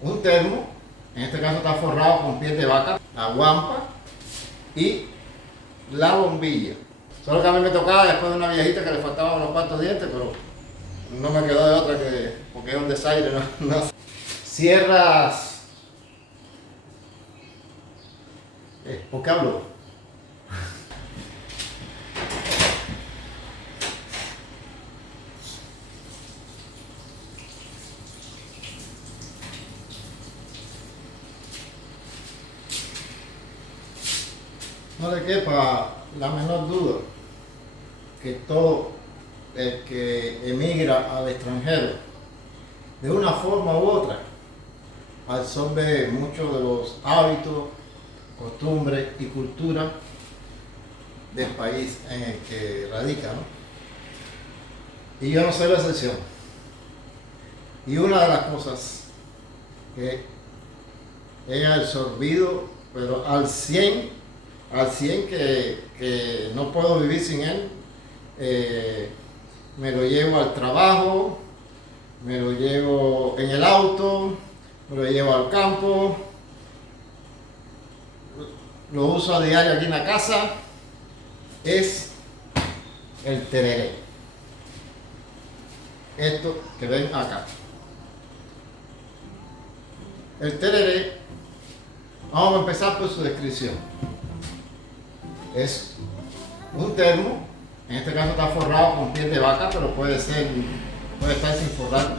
un termo, en este caso está forrado con piel de vaca, la guampa y la bombilla. Solo que a mí me tocaba después de una viejita que le faltaban unos cuantos dientes, pero no me quedó de otra que, porque es un desaire, no. Cierras. ¿Por qué hablo? No le quepa la menor duda que todo el que emigra al extranjero, de una forma u otra, absorbe muchos de los hábitos, costumbres y cultura del país en el que radica, ¿no? Y yo no soy la excepción. Y una de las cosas que he absorbido, pero al 100 que no puedo vivir sin él, me lo llevo al trabajo, me lo llevo en el auto, me lo llevo al campo, lo uso a diario aquí en la casa, es el tereré. Esto que ven acá. El tereré, vamos a empezar por su descripción. Es un termo, en este caso está forrado con piel de vaca, pero puede estar sin forrar.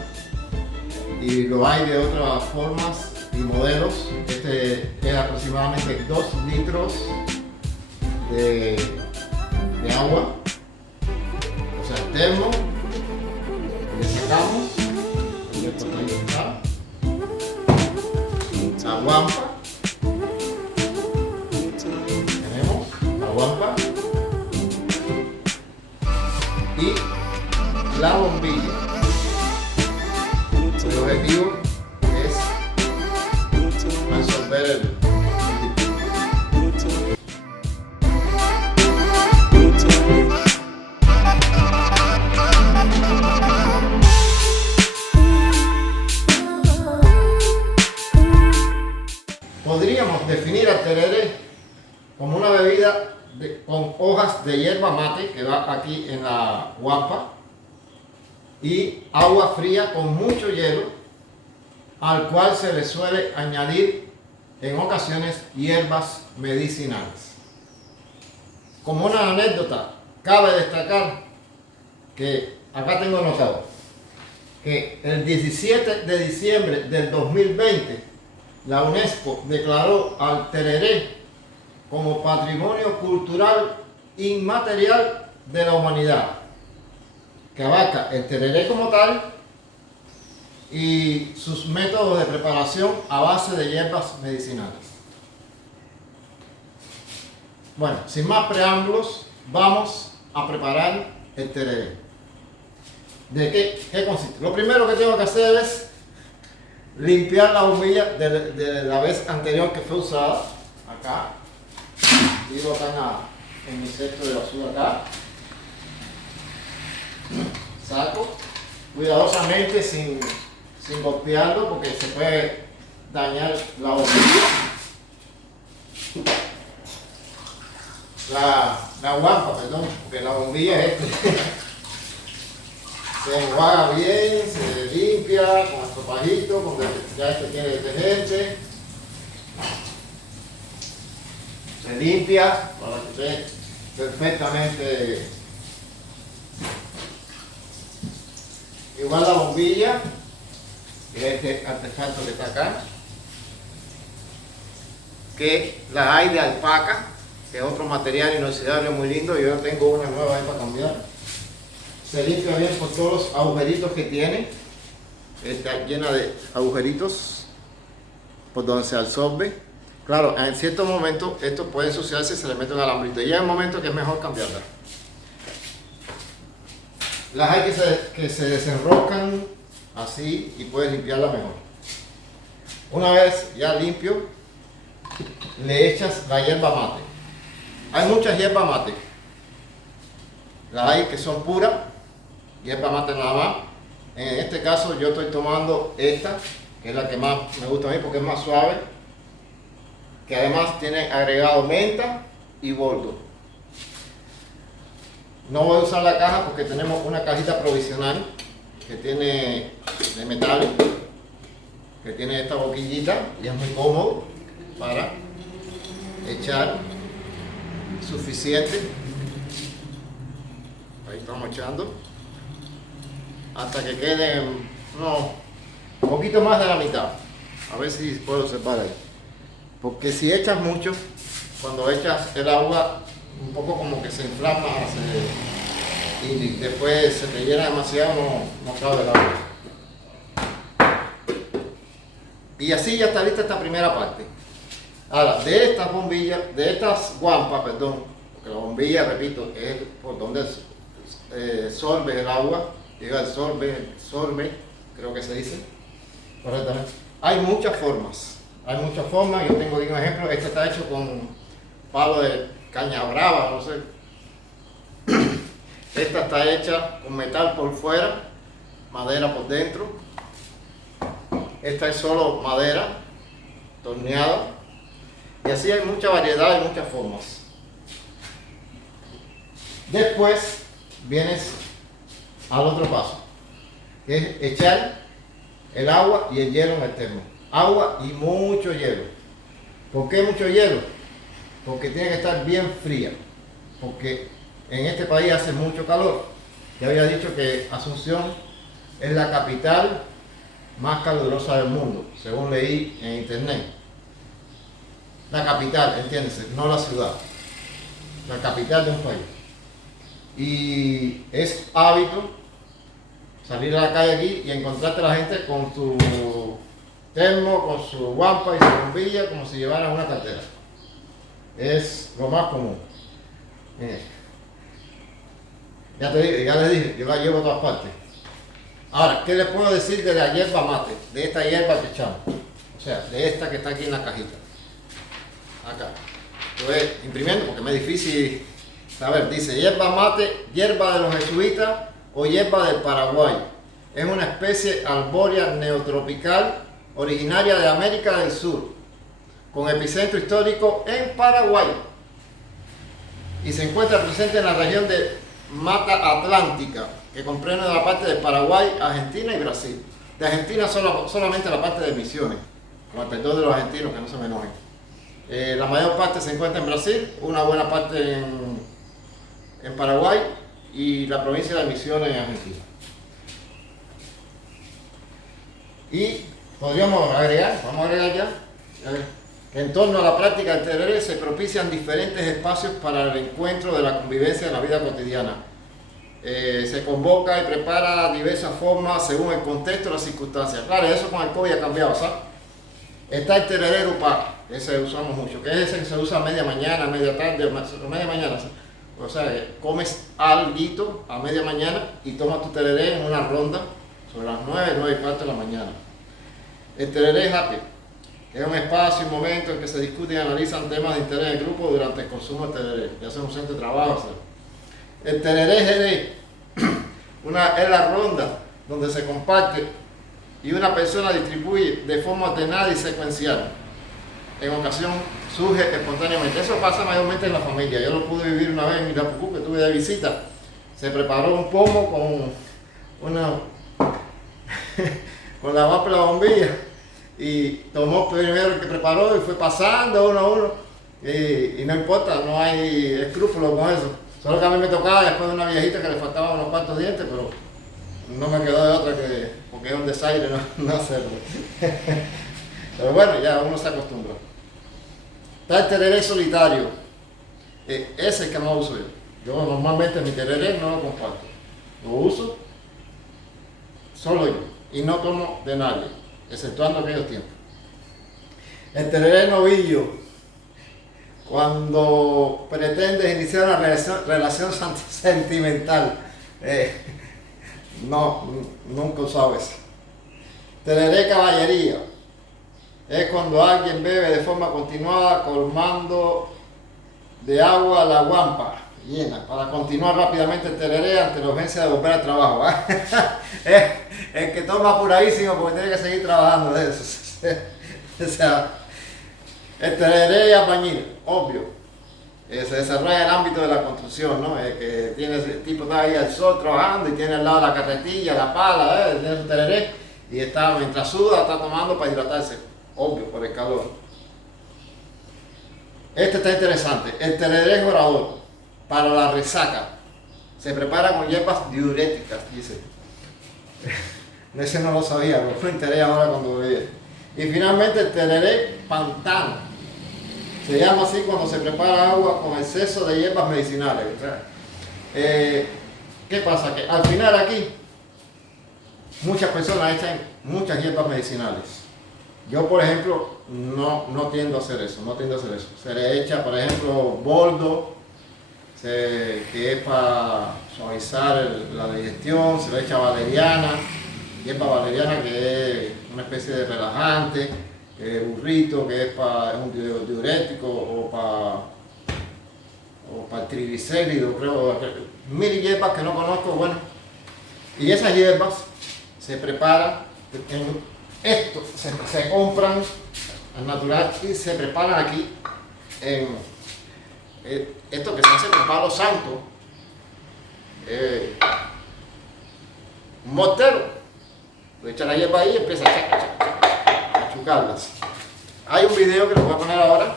Y lo hay de otras formas y modelos. Este es aproximadamente 2 litros de agua. O sea, el termo, le sacamos, la guampa. Guampa y la bombilla. El objetivo es absorber el podríamos definir al tereré como una bebida con hojas de hierba mate que va aquí en la guampa y agua fría con mucho hielo, al cual se le suele añadir en ocasiones hierbas medicinales. Como una anécdota, cabe destacar que acá tengo anotado que el 17 de diciembre del 2020 la UNESCO declaró al tereré como patrimonio cultural inmaterial de la humanidad, que abarca el tereré como tal y sus métodos de preparación a base de hierbas medicinales. Bueno, sin más preámbulos, vamos a preparar el tereré. ¿De qué consiste? Lo primero que tengo que hacer es limpiar la bombilla de la vez anterior que fue usada, acá. Y botan en mi cesto de basura acá. Saco cuidadosamente sin golpearlo porque se puede dañar la bombilla. La guampa, perdón, porque la bombilla es se enjuaga bien, se limpia con el topajito, con ya tiene detergente. Se limpia para que esté perfectamente. Igual la bombilla, que es este artefacto que está acá, que la hay de alpaca, que es otro material inoxidable muy lindo. Yo tengo una nueva ahí para cambiar. Se limpia bien por todos los agujeritos que tiene. Está llena de agujeritos por donde se absorbe. Claro, en ciertos momentos esto puede ensuciarse y se le mete un alambrito. Y llega un momento que es mejor cambiarla. Las hay que se desenroscan así y puedes limpiarla mejor. Una vez ya limpio, le echas la hierba mate. Hay muchas hierbas mate. Las hay que son puras, hierba mate nada más. En este caso yo estoy tomando esta, que es la que más me gusta a mí porque es más suave, que además tiene agregado menta y boldo. No voy a usar la caja porque tenemos una cajita provisional que tiene de metal, que tiene esta boquillita y es muy cómodo para echar suficiente. Ahí estamos echando hasta que quede un poquito más de la mitad. A ver si puedo separar ahí. Porque si echas mucho, cuando echas el agua, un poco como que se inflama y después se te llena demasiado, no cabe el agua. Y así ya está lista esta primera parte. Ahora, de estas bombillas, de estas guampas, perdón, porque la bombilla, repito, es por donde sorbe el agua, llega el sorbe, creo que se dice correctamente. Hay muchas formas. Yo tengo un ejemplo, este está hecho con palo de caña brava, no sé. Esta está hecha con metal por fuera, madera por dentro. Esta es solo madera, torneada. Y así hay mucha variedad y muchas formas. Después vienes al otro paso, que es echar el agua y el hielo en el termo. Agua y mucho hielo. ¿Por qué mucho hielo? Porque tiene que estar bien fría. Porque en este país hace mucho calor. Ya había dicho que Asunción es la capital más calurosa del mundo, según leí en internet. La capital, entiéndese, no la ciudad. La capital de un país. Y es hábito salir a la calle aquí y encontrarte a la gente con su termo, con su guampa y su bombilla, como si llevaran una cartera. Es lo más común. Miren. Ya les dije, yo la llevo a todas partes. Ahora, ¿qué les puedo decir de la hierba mate? De esta hierba que echamos. O sea, de esta que está aquí en la cajita. Acá. Estoy imprimiendo porque me es difícil saber. Dice hierba mate, hierba de los jesuitas o hierba del Paraguay. Es una especie arbórea neotropical originaria de América del Sur, con epicentro histórico en Paraguay. Y se encuentra presente en la región de Mata Atlántica, que comprende la parte de Paraguay, Argentina y Brasil. De Argentina solamente la parte de Misiones, con el perdón de los argentinos, que no se me enojen. La mayor parte se encuentra en Brasil, una buena parte en Paraguay y la provincia de Misiones en Argentina. Y podríamos agregar, vamos a agregar ya, que en torno a la práctica del tereré se propician diferentes espacios para el encuentro de la convivencia en la vida cotidiana. Se convoca y prepara diversas formas según el contexto y las circunstancias. Claro, eso con el COVID ha cambiado, ¿sabes? Está el tereré upá, ese usamos mucho, que es ese que se usa a media mañana, media tarde, media mañana. O sea, comes alguito a media mañana y tomas tu tereré en una ronda sobre las 9:04 de la mañana. El tereré happy, que es un espacio, un momento en que se discuten y analizan temas de interés del grupo durante el consumo del tereré, ya sea un centro de trabajo. El tereré jerez, es la ronda donde se comparte y una persona distribuye de forma ordenada y secuencial. En ocasión surge espontáneamente. Eso pasa mayormente en la familia. Yo lo pude vivir una vez en Irapucú, que estuve de visita. Se preparó un pomo con con la vapor y la bombilla. Y tomó primero el que preparó y fue pasando uno a uno. Y no importa, no hay escrúpulos con eso. Solo que a mí me tocaba después de una viejita que le faltaban unos cuantos dientes, pero no me quedó de otra que, porque es un desaire no hacerlo. Pero bueno, ya uno se acostumbra. Está el tereré solitario. Ese es el que más uso yo. Yo normalmente mi tereré no lo comparto. Lo uso solo yo. Y no tomo de nadie, exceptuando aquellos tiempos. El tereré novillo. Cuando pretendes iniciar una relación sentimental. No, nunca he usado eso. Tereré caballería. Es cuando alguien bebe de forma continuada colmando de agua la guampa. llena, para continuar rápidamente el tereré ante la urgencia de volver al trabajo. El que toma apuradísimo porque tiene que seguir trabajando de eso. O sea, el tereré y albañil, obvio. Se desarrolla en el ámbito de la construcción, ¿no? Que tiene ese tipo, está ahí al sol trabajando y tiene al lado la carretilla, la pala, tiene su tereré y está, mientras suda, está tomando para hidratarse, obvio, por el calor. Este está interesante, el tereré orador para la resaca. Se prepara con hierbas diuréticas, dice. Ese no lo sabía, pero me enteré ahora cuando lo vi. Y finalmente el tereré pantano. Se llama así cuando se prepara agua con exceso de hierbas medicinales. O sea, ¿qué pasa? Que al final aquí muchas personas echan muchas hierbas medicinales. Yo, por ejemplo, no tiendo a hacer eso, Se le echa, por ejemplo, boldo, que es para suavizar la digestión, se le echa valeriana, hierba valeriana que es una especie de relajante, burrito, que es un diurético o para el triglicérido, creo, mil hierbas que no conozco, bueno. Y esas hierbas se preparan, se compran al natural y se preparan aquí en esto que se hace con palo santo, un mortero, le echa la hierba ahí y empieza a chucarlas. Hay un video que les voy a poner ahora,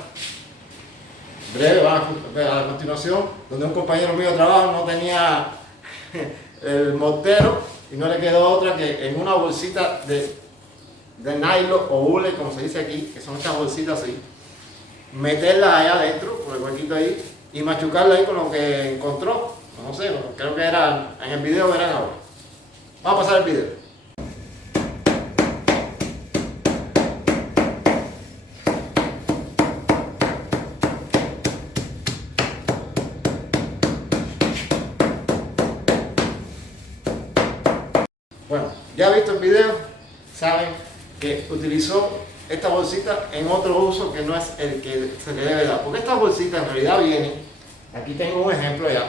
breve, van a ver a continuación, donde un compañero mío de trabajo no tenía el mortero y no le quedó otra que en una bolsita de nylon o hule, como se dice aquí, que son estas bolsitas así, meterla allá adentro, por el huequito ahí, y machucarla ahí con lo que encontró. No sé, creo que era, en el video verán ahora. Vamos a pasar el video. Bueno, ya visto el video, saben que utilizó esta bolsita en otro uso que no es el que se le debe dar. Porque estas bolsitas en realidad vienen, aquí tengo un ejemplo ya,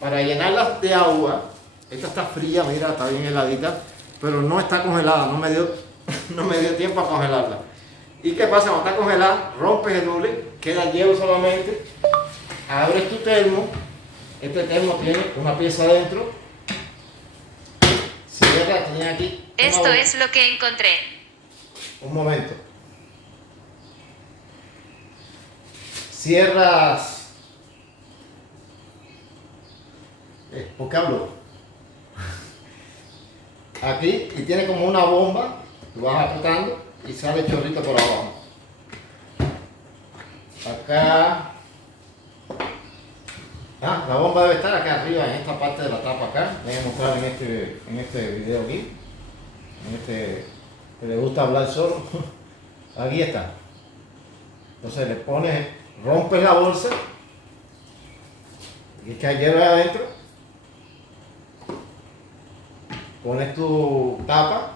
para llenarlas de agua. Esta está fría, mira, está bien heladita, pero no está congelada, no me dio tiempo a congelarla. ¿Y qué pasa? Cuando está congelada, rompes el hule, queda el hielo solamente, abres tu termo, este termo tiene una pieza adentro, cierra, tiene aquí. Esto es lo que encontré. Un momento. Cierras. ¿Por qué hablo? Aquí, y tiene como una bomba, tú vas apretando y sale el chorrito por abajo. Acá. La bomba debe estar acá arriba, en esta parte de la tapa acá. Voy a mostrar en este video aquí. En este que le gusta hablar solo. Aquí está. Entonces le pones, rompes la bolsa y echas hielo ahí adentro. Pones tu tapa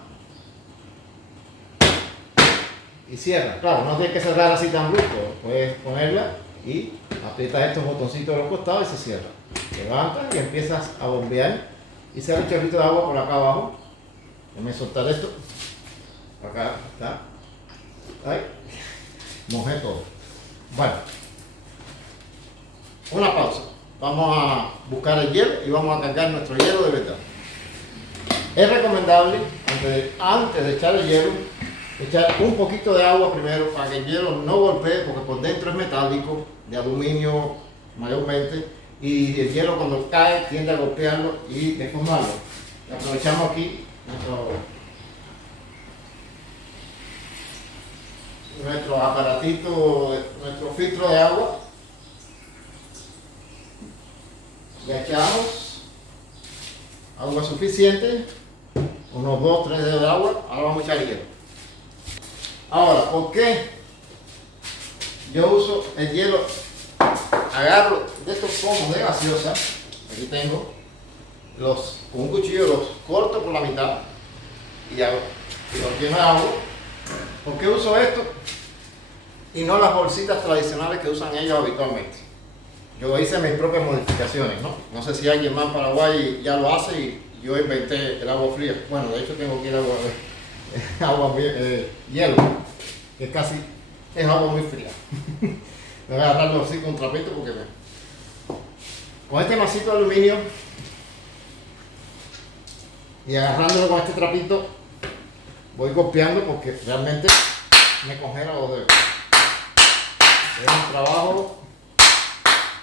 y cierras. Claro, no tienes que cerrar así tan brusco. Puedes ponerla y aprietas estos botoncitos de los costados y se cierra. Levantas y empiezas a bombear y sale el chorrito de agua por acá abajo. Déjame soltar esto. Acá está. Ahí. Mojé todo. Bueno. Una pausa. Vamos a buscar el hielo y vamos a cargar nuestro hielo de verdad. Es recomendable, antes de echar el hielo, echar un poquito de agua primero para que el hielo no golpee, porque por dentro es metálico, de aluminio mayormente, y el hielo cuando cae tiende a golpearlo y deformarlo. Y aprovechamos aquí nuestro aparatito, nuestro filtro de agua. Le echamos agua suficiente, unos 2-3 dedos de agua. Ahora vamos a echar hielo. Ahora, ¿por qué yo uso el hielo? Agarro de estos pomos de gaseosa, aquí tengo, con un cuchillo los corto por la mitad y los lleno de agua. ¿Por qué uso esto? Y no las bolsitas tradicionales que usan ellos habitualmente. yo hice mis propias modificaciones, ¿no? No sé si alguien más en Paraguay ya lo hace y yo inventé el agua fría. Bueno, de hecho tengo aquí el agua, hielo, que casi es agua muy fría. Voy a agarrarlo así con un trapito porque con este masito de aluminio y agarrándolo con este trapito voy golpeando porque realmente me congela los dedos. Es un trabajo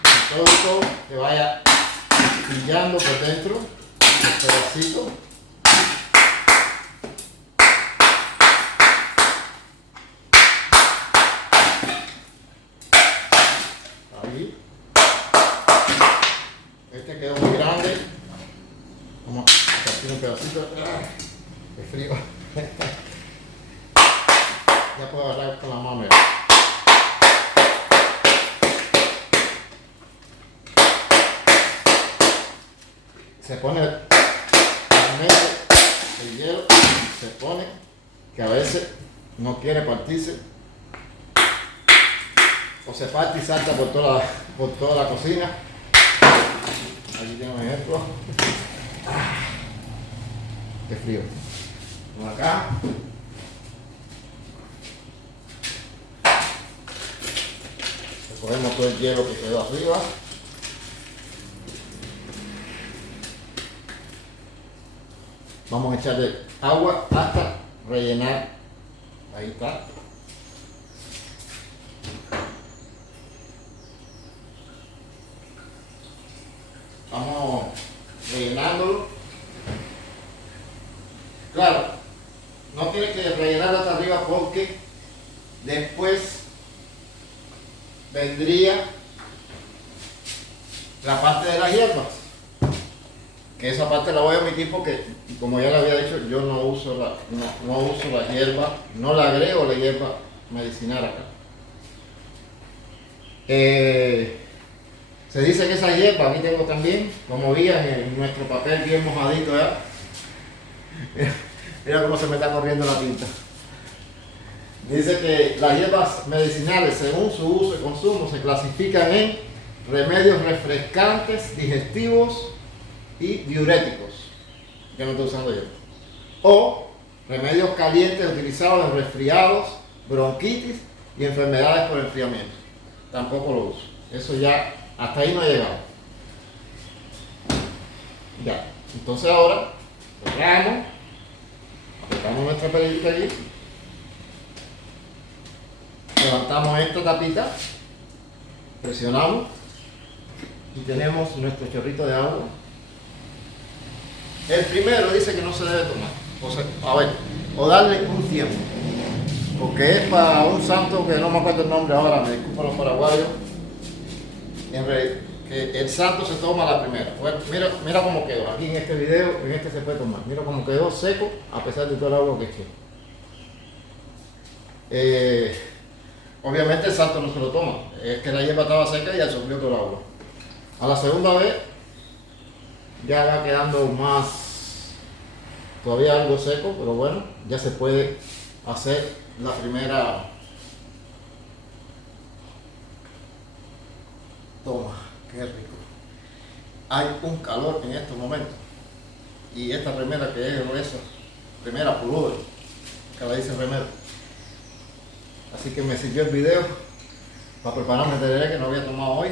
metódico que vaya pillando por dentro el pedacito. Ahí. Este quedó muy grande. Vamos a partir un pedacito. Es frío. Ya puedo agarrar con la mano. Se pone realmente el hielo, se pone que a veces no quiere partirse o se parte y salta por toda la cocina. Aquí tiene un ejemplo. Qué frío. Por acá. Recogemos todo el hielo que quedó arriba. Vamos a echarle agua hasta rellenar. Ahí está. Vamos rellenándolo. Claro, no tiene que rellenarlo hasta arriba porque después vendría la parte de las hierbas. Que esa parte la voy a omitir porque, como ya le había dicho, yo no uso la hierba, no la agrego la hierba medicinal acá. Se dice que esa hierba, aquí tengo también, como veían en nuestro papel bien mojadito ya. Mira cómo se me está corriendo la tinta. Dice que las hierbas medicinales, según su uso y consumo, se clasifican en remedios refrescantes, digestivos y diuréticos, que no estoy usando yo, o remedios calientes utilizados en resfriados, bronquitis y enfermedades por enfriamiento. Tampoco lo uso. Eso ya, hasta ahí no he llegado. Ya, entonces ahora cerramos, apretamos nuestra perillita aquí, levantamos esta tapita, presionamos y tenemos nuestro chorrito de agua. El primero dice que no se debe tomar, o darle un tiempo, porque es para un santo que no me acuerdo el nombre ahora, me disculpo a los paraguayos, que el santo se toma la primera. Bueno, mira cómo quedó, aquí en este video, en este se puede tomar, mira cómo quedó seco a pesar de todo el agua que eché. Obviamente el santo no se lo toma, es que la hierba estaba seca y absorbió todo el agua. A la segunda vez ya va quedando más, todavía algo seco, pero bueno, ya se puede hacer la primera toma. Qué rico. Hay un calor en estos momentos y esta remera que es gruesa, remera pullover, que la dice remera. Así que me sirvió el video para prepararme el tereré que no había tomado hoy.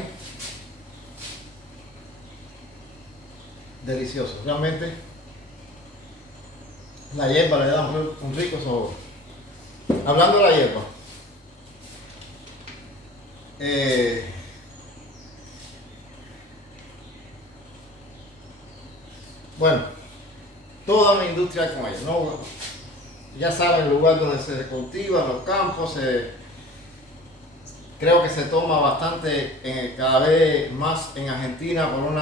Delicioso, realmente la hierba le da un rico sabor. Hablando de la hierba, bueno, toda una industria con ella, ¿no? Ya saben el lugar donde se cultiva, en los campos, creo que se toma bastante, cada vez más en Argentina por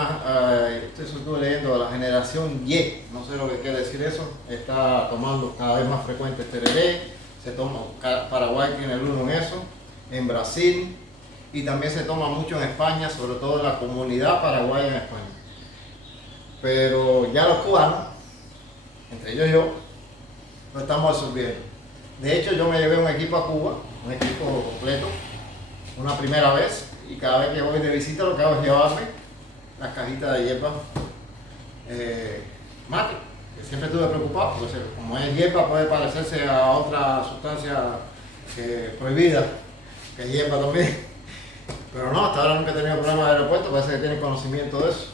estuve leyendo la generación Y, no sé lo que quiere decir eso, está tomando cada vez más frecuente este tereré, se toma, Paraguay tiene el uno en eso, en Brasil, y también se toma mucho en España, sobre todo en la comunidad paraguaya en España. Pero ya los cubanos, entre ellos yo, lo estamos absorbiendo. De hecho, yo me llevé un equipo a Cuba, un equipo completo, una primera vez, y cada vez que voy de visita lo que hago es llevarme las cajitas de hierba mate, que siempre estuve preocupado, porque como es hierba puede parecerse a otra sustancia prohibida, que es hierba también, pero no, hasta ahora nunca he tenido problemas de aeropuerto, parece que tienen conocimiento de eso.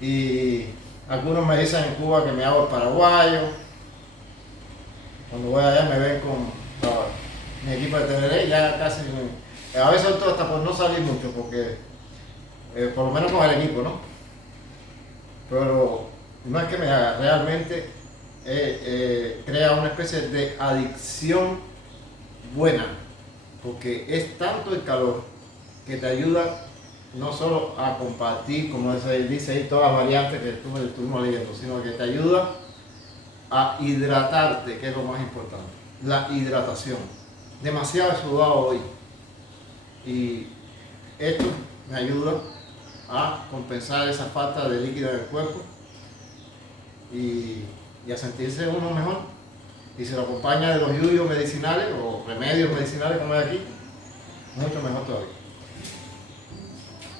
Y algunos me dicen en Cuba que me hago el paraguayo. Cuando voy allá me ven con mi equipo de Teneré, ya casi, a veces opto hasta por no salir mucho, porque por lo menos con el equipo, ¿no? Pero no es que me haga, realmente crea una especie de adicción buena, porque es tanto el calor que te ayuda no solo a compartir, como dice ahí, todas las variantes que estuvimos leyendo, sino que te ayuda a hidratarte, que es lo más importante, la hidratación. Demasiado he sudado hoy y esto me ayuda a compensar esa falta de líquido en el cuerpo y a sentirse uno mejor. Y se lo acompaña de los yuyos medicinales o remedios medicinales como hay aquí, mucho mejor todavía.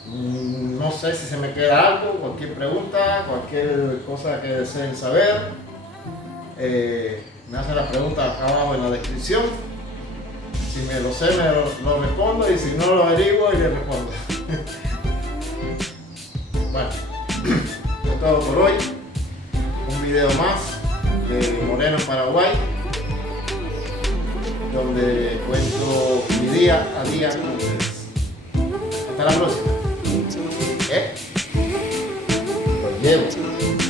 No sé si se me queda algo, cualquier pregunta, cualquier cosa que deseen saber, me hacen las preguntas acá abajo en la descripción. Si me lo sé, lo respondo, y si no lo averiguo y le respondo. Bueno, esto es todo por hoy. Un video más de Moreno en Paraguay, donde cuento mi día a día con ustedes. Hasta la próxima. Lo llevo.